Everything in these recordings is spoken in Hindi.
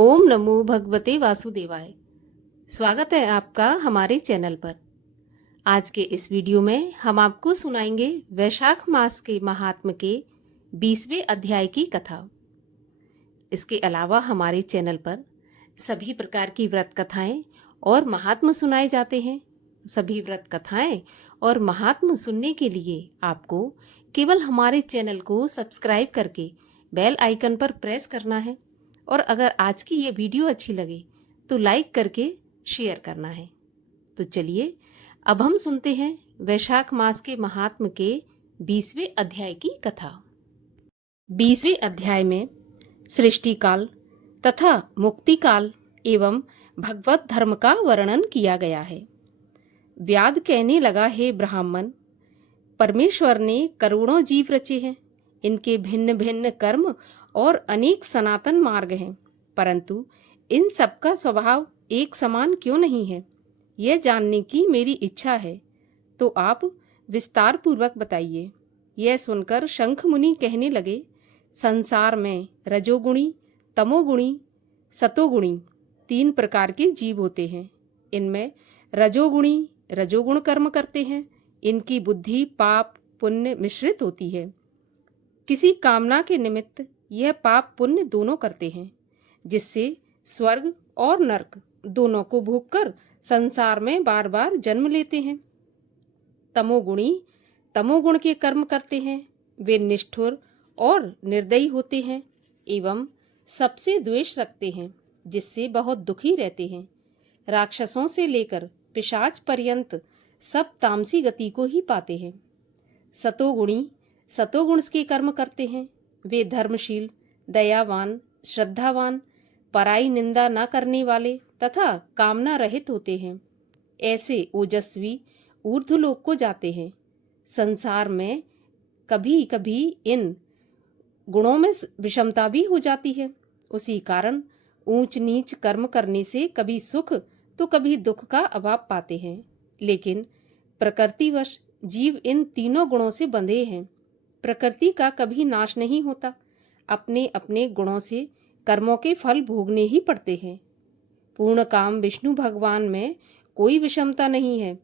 ओम नमो भगवते वासुदेवाय। स्वागत है आपका हमारे चैनल पर। आज के इस वीडियो में हम आपको सुनाएंगे वैशाख मास के महात्म के 20वें अध्याय की कथा। इसके अलावा हमारे चैनल पर सभी प्रकार की व्रत कथाएं और महात्म सुनाए जाते हैं। सभी व्रत कथाएं और महात्म सुनने के लिए आपको केवल हमारे चैनल को सब्सक्राइब करके बेल आइकन पर प्रेस करना है और अगर आज की ये वीडियो अच्छी लगे तो लाइक करके शेयर करना है। तो चलिए अब हम सुनते हैं वैशाख मास के महात्म के 20वें अध्याय की कथा। 20वें अध्याय में सृष्टि काल तथा मुक्ति काल एवं भगवत धर्म का वर्णन किया गया है। व्याद कहने लगा, हे ब्राह्मण, परमेश्वर ने करोड़ों जीव रचे हैं। इनके भिन्न भिन्न कर्म और अनेक सनातन मार्ग हैं, परंतु इन सबका स्वभाव एक समान क्यों नहीं है, यह जानने की मेरी इच्छा है, तो आप विस्तार पूर्वक बताइए। यह सुनकर शंख मुनि कहने लगे, संसार में रजोगुणी, तमोगुणी, सतोगुणी 3 प्रकार के जीव होते हैं। इनमें रजोगुणी रजोगुण कर्म करते हैं। इनकी बुद्धि पाप पुण्य मिश्रित होती है। किसी कामना के निमित्त यह पाप पुण्य दोनों करते हैं, जिससे स्वर्ग और नरक दोनों को भोगकर संसार में बार बार जन्म लेते हैं। तमोगुणी तमोगुण के कर्म करते हैं। वे निष्ठुर और निर्दयी होते हैं एवं सबसे द्वेष रखते हैं, जिससे बहुत दुखी रहते हैं। राक्षसों से लेकर पिशाच पर्यंत सब तामसी गति को ही पाते हैं। सतोगुणी सतोगुण के कर्म करते हैं। वे धर्मशील, दयावान, श्रद्धावान, पराई निंदा न करने वाले तथा कामना रहित होते हैं। ऐसे ओजस्वी ऊर्ध्वलोक को जाते हैं। संसार में कभी कभी इन गुणों में विषमता भी हो जाती है। उसी कारण ऊंच नीच कर्म करने से कभी सुख तो कभी दुख का अभाव पाते हैं। लेकिन प्रकृतिवश जीव इन तीनों गुणों से बंधे हैं। प्रकृति का कभी नाश नहीं होता। अपने अपने गुणों से कर्मों के फल भोगने ही पड़ते हैं। पूर्ण काम विष्णु भगवान में कोई विषमता नहीं है।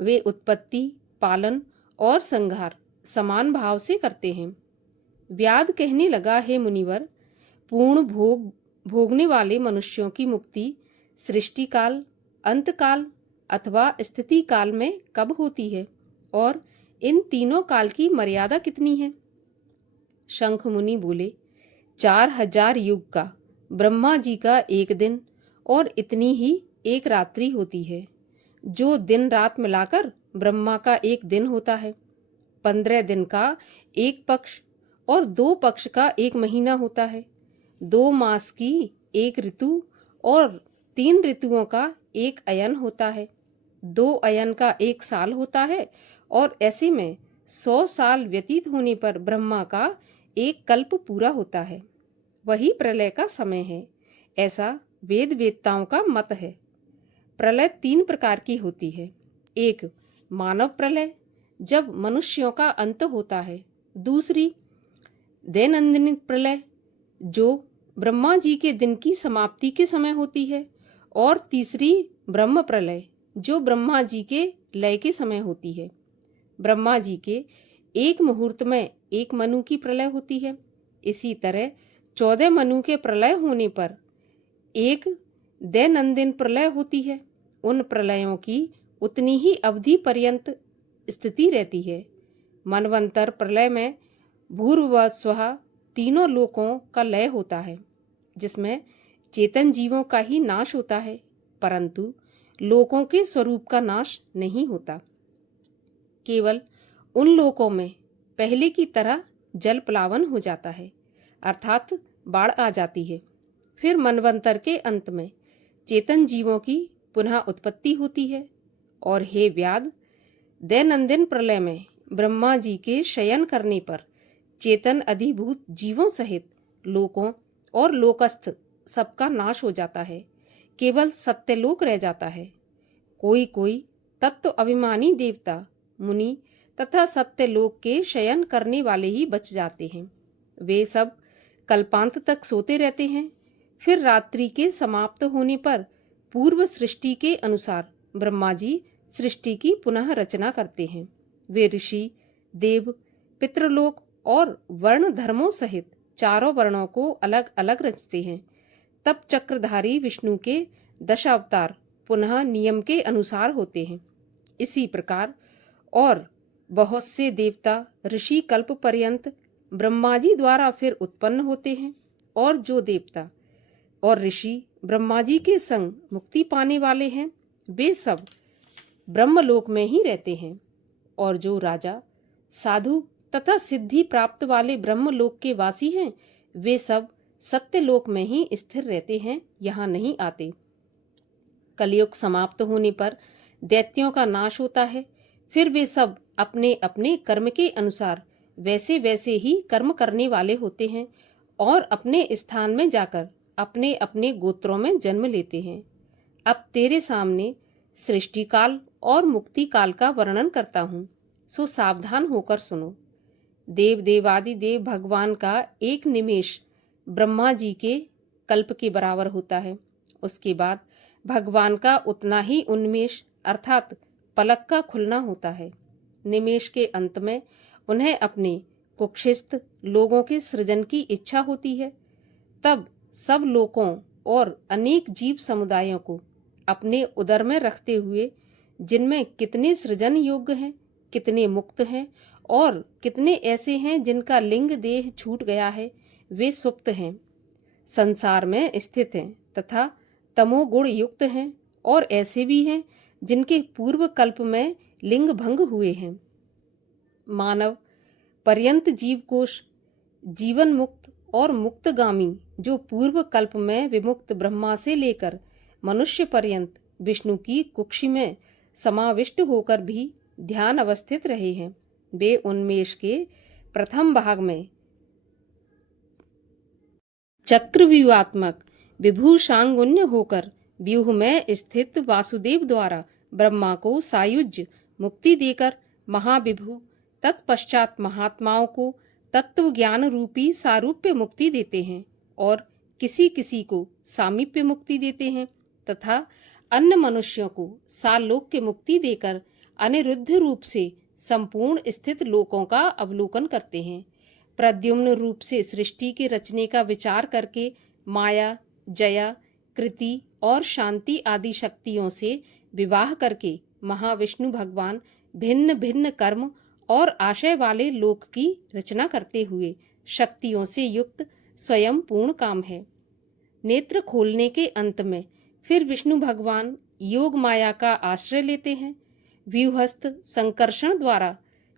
वे उत्पत्ति, पालन और संहार समान भाव से करते हैं। व्याद कहने लगा, हे मुनिवर, पूर्ण भोगने वाले मनुष्यों की मुक्ति सृष्टि काल, अंत काल अथवा स्थिति काल में कब होती है और इन तीनों काल की मर्यादा कितनी है? शंख मुनि बोले, 4000 युग का ब्रह्मा जी का एक दिन और इतनी ही एक रात्रि होती है, जो दिन रात मिलाकर ब्रह्मा का एक दिन होता है। 15 दिन का एक पक्ष और 2 पक्ष का एक महीना होता है। 2 मास की एक ऋतु और 3 ऋतुओं का एक अयन होता है। 2 अयन का एक साल होता है और ऐसे में 100 साल व्यतीत होने पर ब्रह्मा का एक कल्प पूरा होता है। वही प्रलय का समय है, ऐसा वेद वेत्ताओं का मत है। प्रलय 3 प्रकार की होती है। एक मानव प्रलय, जब मनुष्यों का अंत होता है। दूसरी दैनंदिन प्रलय, जो ब्रह्मा जी के दिन की समाप्ति के समय होती है। और तीसरी ब्रह्म प्रलय, जो ब्रह्मा जी के लय के समय होती है। ब्रह्मा जी के एक मुहूर्त में एक मनु की प्रलय होती है। इसी तरह 14 मनु के प्रलय होने पर एक दैनंदिन प्रलय होती है। उन प्रलयों की उतनी ही अवधि पर्यंत स्थिति रहती है। मनवंतर प्रलय में भूर्भुवः स्वः तीनों लोकों का लय होता है, जिसमें चेतन जीवों का ही नाश होता है, परंतु लोकों के स्वरूप का नाश नहीं होता। केवल उन लोकों में पहले की तरह जल प्लावन हो जाता है, अर्थात बाढ़ आ जाती है। फिर मनवंतर के अंत में चेतन जीवों की पुनः उत्पत्ति होती है। और हे व्याद, दैनंदिन प्रलय में ब्रह्मा जी के शयन करने पर चेतन अधिभूत जीवों सहित लोकों और लोकस्थ सबका नाश हो जाता है। केवल सत्यलोक रह जाता है। कोई कोई तत्व अभिमानी देवता, मुनि तथा सत्यलोक के शयन करने वाले ही बच जाते हैं। वे सब कल्पांत तक सोते रहते हैं। फिर रात्रि के समाप्त होने पर पूर्व सृष्टि के अनुसार ब्रह्मा जी सृष्टि की पुनः रचना करते हैं। वे ऋषि, देव, पितृलोक और वर्ण धर्मों सहित चारों वर्णों को अलग अलग रचते हैं। तब चक्रधारी विष्णु के 10 अवतार पुनः नियम के अनुसार होते हैं। इसी प्रकार और बहुत से देवता ऋषि कल्प पर्यंत ब्रह्मा जी द्वारा फिर उत्पन्न होते हैं, और जो देवता और ऋषि ब्रह्मा जी के संग मुक्ति पाने वाले हैं वे सब ब्रह्मलोक में ही रहते हैं, और जो राजा, साधु तथा सिद्धि प्राप्त वाले ब्रह्मलोक के वासी हैं वे सब सत्यलोक में ही स्थिर रहते हैं, यहाँ नहीं आते। कलयुग समाप्त होने पर दैत्यों का नाश होता है। फिर वे सब अपने अपने कर्म के अनुसार वैसे वैसे ही कर्म करने वाले होते हैं और अपने स्थान में जाकर अपने अपने गोत्रों में जन्म लेते हैं। अब तेरे सामने सृष्टि काल और मुक्ति काल का वर्णन करता हूँ, सो सावधान होकर सुनो। देव देवादि देव भगवान का एक निमेष ब्रह्मा जी के कल्प के बराबर होता है। उसके बाद भगवान का उतना ही उन्मेष अर्थात पलक का खुलना होता है। निमेष के अंत में उन्हें अपने कुक्षिस्थ लोगों के सृजन की इच्छा होती है। तब सब लोकों और अनेक जीव समुदायों को अपने उदर में रखते हुए, जिनमें कितने सृजन योग्य हैं, कितने मुक्त हैं और कितने ऐसे हैं जिनका लिंग देह छूट गया है, वे सुप्त हैं, संसार में स्थित हैं तथा तमोगुण युक्त हैं, और ऐसे भी हैं जिनके पूर्व कल्प में लिंग भंग हुए हैं। मानव पर्यंत जीवकोश जीवन मुक्त और मुक्तगामी, जो पूर्व कल्प में विमुक्त ब्रह्मा से लेकर मनुष्य पर्यंत विष्णु की कुक्षी में समाविष्ट होकर भी ध्यान अवस्थित रहे हैं, वे उन्मेष के प्रथम भाग में चक्रव्यूहात्मक विभूषांगुण्य होकर व्यूह में स्थित वासुदेव द्वारा ब्रह्मा को सायुज्य मुक्ति देकर महाविभू तत्पश्चात महात्माओं को तत्व ज्ञान रूपी सारूप्य मुक्ति देते हैं, और किसी किसी को सामीप्य मुक्ति देते हैं तथा अन्य मनुष्यों को सालोक्य मुक्ति देकर अनिरुद्ध रूप से संपूर्ण स्थित लोकों का अवलोकन करते हैं। प्रद्युम्न रूप से सृष्टि के रचने का विचार करके माया, जया, कृति और शांति आदि शक्तियों से विवाह करके महाविष्णु भगवान भिन्न भिन्न कर्म और आशय वाले लोक की रचना करते हुए शक्तियों से युक्त स्वयं पूर्ण काम है। नेत्र खोलने के अंत में फिर विष्णु भगवान योग माया का आश्रय लेते हैं। व्यूहस्थ संकर्षण द्वारा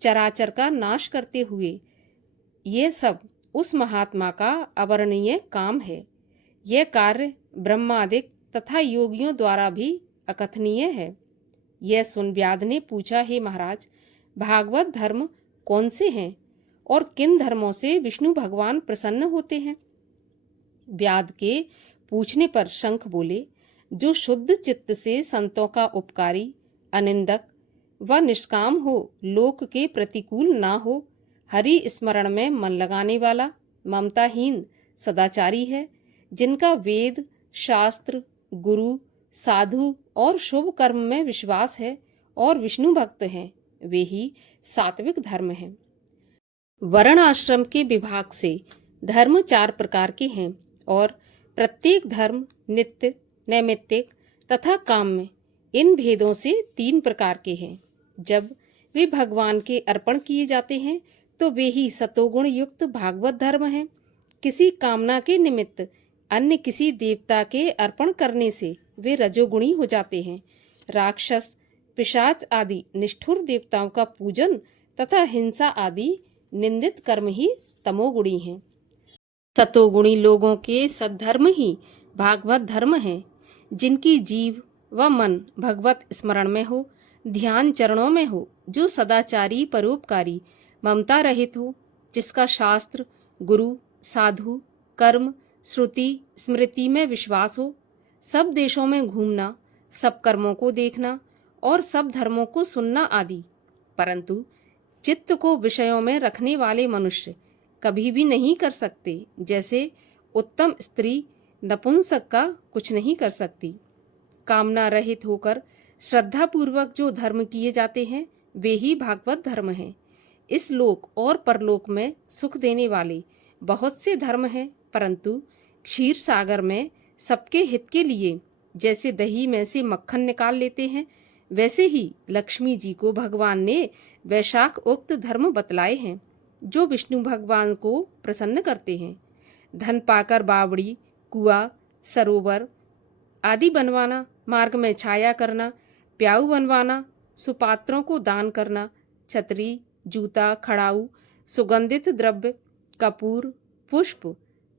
चराचर का नाश करते हुए ये सब उस महात्मा का अवर्णनीय काम है। यह कार्य ब्रह्मादिक तथा योगियों द्वारा भी अकथनीय है। यह सुन व्याध ने पूछा, हे महाराज, भागवत धर्म कौन से हैं और किन धर्मों से विष्णु भगवान प्रसन्न होते हैं? व्याध के पूछने पर शंख बोले, जो शुद्ध चित्त से संतों का उपकारी, अनिंदक व निष्काम हो, लोक के प्रतिकूल ना हो, हरि स्मरण में मन लगाने वाला, ममताहीन सदाचारी है, जिनका वेद, शास्त्र, गुरु, साधु और शुभ कर्म में विश्वास है और विष्णु भक्त हैं, वे ही सात्विक धर्म हैं। वर्ण आश्रम के विभाग से धर्म 4 प्रकार के हैं, और प्रत्येक धर्म नित्य, नैमित्तिक तथा काम्य, इन भेदों से 3 प्रकार के हैं। जब वे भगवान के अर्पण किए जाते हैं तो वे ही सतोगुण युक्त भागवत धर्म हैं। किसी कामना के निमित्त अन्य किसी देवता के अर्पण करने से वे रजोगुणी हो जाते हैं। राक्षस, पिशाच आदि निष्ठुर देवताओं का पूजन तथा हिंसा आदि निंदित कर्म ही तमोगुणी हैं। सतोगुणी लोगों के सद्धर्म ही भागवत धर्म हैं, जिनकी जीव व मन भगवत स्मरण में हो, ध्यान चरणों में हो, जो सदाचारी, परोपकारी, ममता रहित हो, जिसका शास्त्र, गुरु, साधु, कर्म, श्रुति, स्मृति में विश्वास हो, सब देशों में घूमना, सब कर्मों को देखना और सब धर्मों को सुनना आदि, परंतु चित्त को विषयों में रखने वाले मनुष्य कभी भी नहीं कर सकते। जैसे उत्तम स्त्री नपुंसक का कुछ नहीं कर सकती। कामना रहित होकर श्रद्धापूर्वक जो धर्म किए जाते हैं वे ही भागवत धर्म हैं। इस लोक और परलोक में सुख देने वाले बहुत से धर्म हैं, परंतु क्षीर सागर में सबके हित के लिए जैसे दही में से मक्खन निकाल लेते हैं, वैसे ही लक्ष्मी जी को भगवान ने वैशाख उक्त धर्म बतलाए हैं जो विष्णु भगवान को प्रसन्न करते हैं। धन पाकर बावड़ी, कुआं, सरोवर आदि बनवाना, मार्ग में छाया करना, प्याऊ बनवाना, सुपात्रों को दान करना, छतरी, जूता, खड़ाऊ, सुगंधित द्रव्य, कपूर, पुष्प,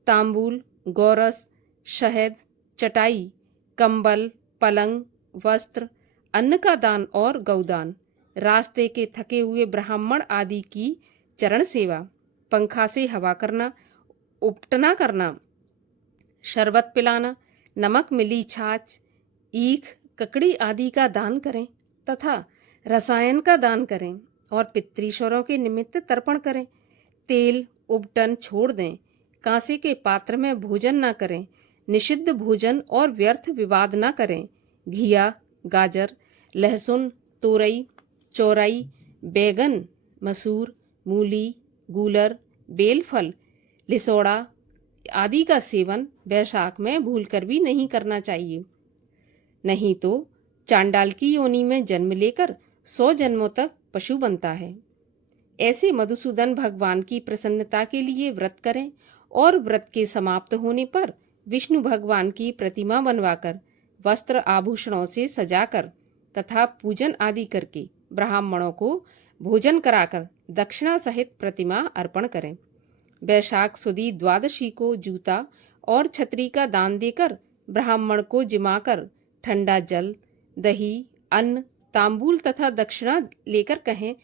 तांबूल, गौरस, शहद, चटाई, कंबल, पलंग, वस्त्र, अन्न का दान और गौदान, रास्ते के थके हुए ब्राह्मण आदि की चरण सेवा, पंखा से हवा करना, उपटना करना, शरबत पिलाना, नमक मिली छाछ, ईख, ककड़ी आदि का दान करें तथा रसायन का दान करें और पितृश्वरों के निमित्त तर्पण करें। तेल उपटन छोड़ दें, कांसे के पात्र में भोजन न करें, निषिद्ध भोजन और व्यर्थ विवाद न करें। घिया, गाजर, लहसुन, तोरई, चौराई, बैगन, मसूर, मूली, गूलर, बेलफल, लिसोड़ा आदि का सेवन वैशाख में भूलकर भी नहीं करना चाहिए, नहीं तो चांडाल की योनि में जन्म लेकर 100 जन्मों तक पशु बनता है। ऐसे मधुसूदन भगवान की प्रसन्नता के लिए व्रत करें और व्रत के समाप्त होने पर विष्णु भगवान की प्रतिमा बनवाकर वस्त्र आभूषणों से सजाकर तथा पूजन आदि करके ब्राह्मणों को भोजन कराकर दक्षिणा सहित प्रतिमा अर्पण करें। वैशाख सुदी द्वादशी को जूता और छतरी का दान देकर ब्राह्मण को जिमाकर ठंडा जल, दही, अन्न, तांबूल तथा दक्षिणा लेकर कहें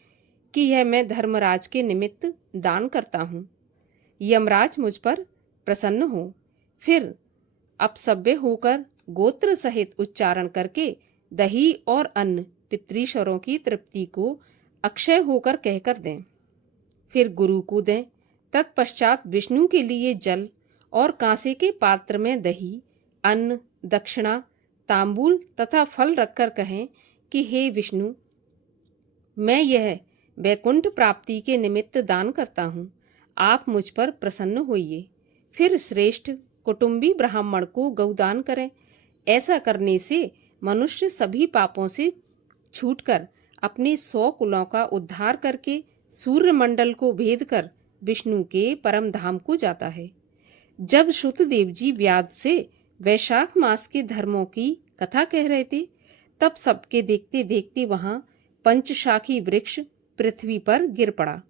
कि यह मैं धर्मराज के निमित्त दान करता हूँ। यमराज मुझ पर प्रसन्न हो। फिर अपसभ्य होकर गोत्र सहित उच्चारण करके दही और अन्न पितृश्वरों की तृप्ति को अक्षय होकर कहकर दें। फिर गुरु को दें। तत्पश्चात विष्णु के लिए जल और कांसे के पात्र में दही, अन्न, दक्षिणा, तांबूल तथा फल रखकर कहें कि हे विष्णु, मैं यह वैकुंठ प्राप्ति के निमित्त दान करता हूँ, आप मुझ पर प्रसन्न होइए। फिर श्रेष्ठ कुटुंबी ब्राह्मण को गौदान करें। ऐसा करने से मनुष्य सभी पापों से छूटकर अपने 100 कुलों का उद्धार करके सूर्यमंडल को भेद कर विष्णु के परम धाम को जाता है। जब श्रुतदेव जी व्याध से वैशाख मास के धर्मों की कथा कह रहे थे, तब सबके देखते देखते वहां पंचशाखी वृक्ष पृथ्वी पर गिर पड़ा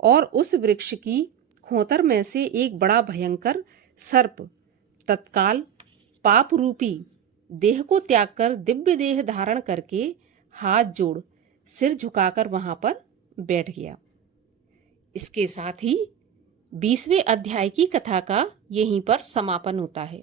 और उस वृक्ष की खोतर में से एक बड़ा भयंकर सर्प तत्काल पाप रूपी देह को त्याग कर दिव्य देह धारण करके हाथ जोड़ सिर झुकाकर वहां पर बैठ गया। इसके साथ ही 20वें अध्याय की कथा का यहीं पर समापन होता है।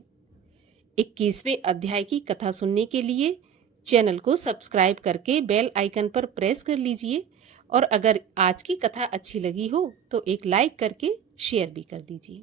21वें अध्याय की कथा सुनने के लिए चैनल को सब्सक्राइब करके बेल आइकन पर प्रेस कर लीजिए और अगर आज की कथा अच्छी लगी हो तो एक लाइक करके शेयर भी कर दीजिए।